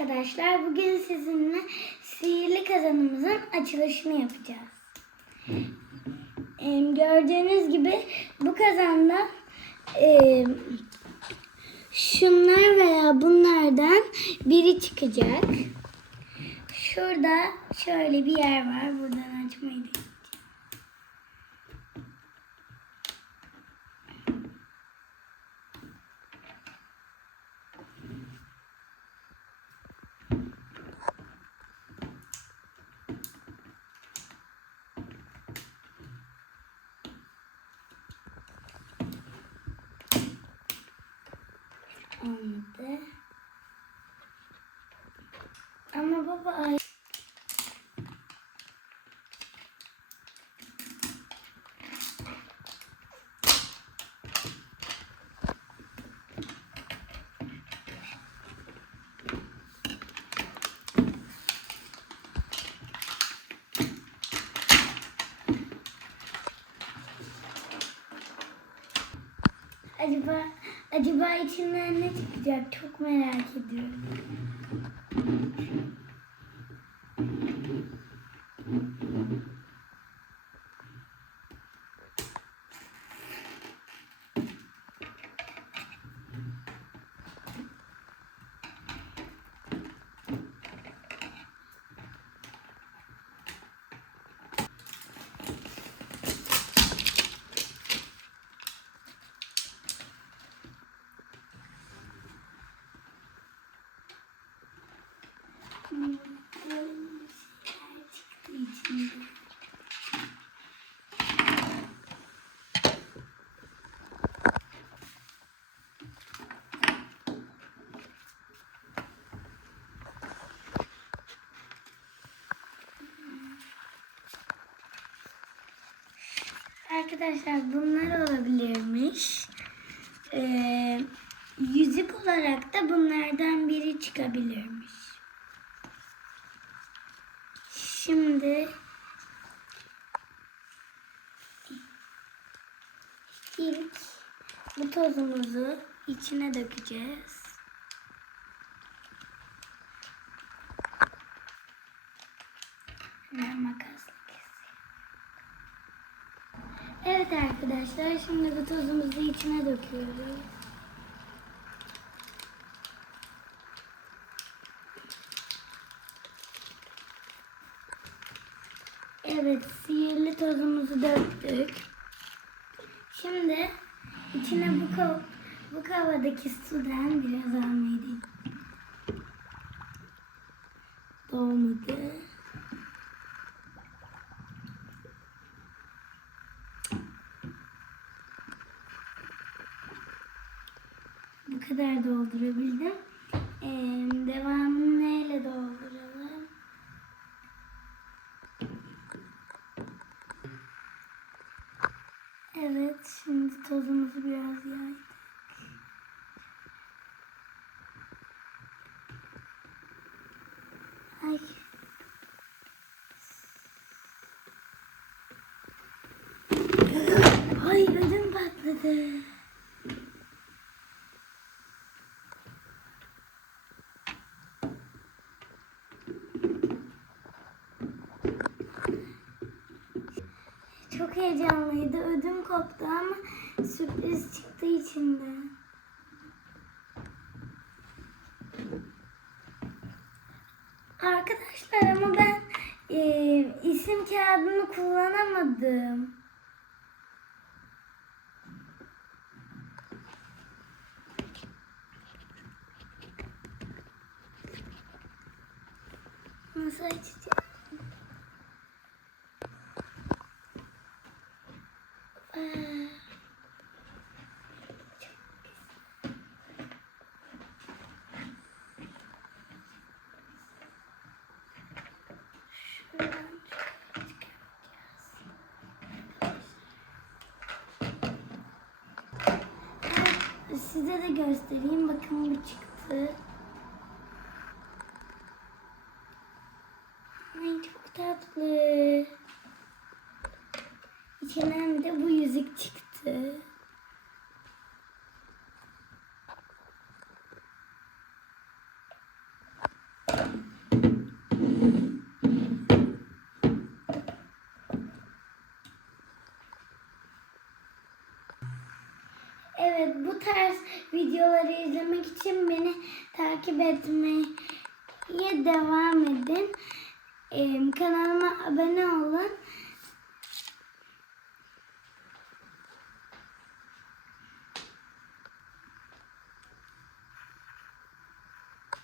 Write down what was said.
arkadaşlar. Bugün sizinle sihirli kazanımızın açılışını yapacağız. Ee, gördüğünüz gibi bu kazanda e, şunlar veya bunlardan biri çıkacak. Şurada şöyle bir yer var. Buradan açmayı Olmadı. Ama baba ay Acaba acaba içinden ne çıkacak? Çok merak ediyorum. Hmm, böyle şeyler çıktı içinde. Arkadaşlar bunlar olabilirmiş. Ee, yüzük olarak da bunlardan biri çıkabilirmiş. Şimdi ilk bu tozumuzu içine dökeceğiz. Hemen makasla Evet arkadaşlar şimdi bu tozumuzu içine döküyoruz. Evet sihirli tozumuzu döktük. Şimdi içine bu kov bu kavadaki sudan biraz almayı. Dolmadı. Bu kadar doldurabildim. Ee, devamını neyle dolduralım? Evet, şimdi tozumuzu biraz yaydık. Ay. Ay ödüm patladı. Heyecanlıydı. Ödüm koptu ama sürpriz çıktı içinde. Arkadaşlar ama ben e, isim kağıdını kullanamadım. Nasıl açacağım? Aa. Şuradan şöyle çıkaracağız. Evet, Size de göstereyim. Bakın bu çıktı. Ay çok tatlı. Çenemde bu yüzük çıktı. Evet bu tarz videoları izlemek için beni takip etmeye devam edin. Ee, kanalıma abone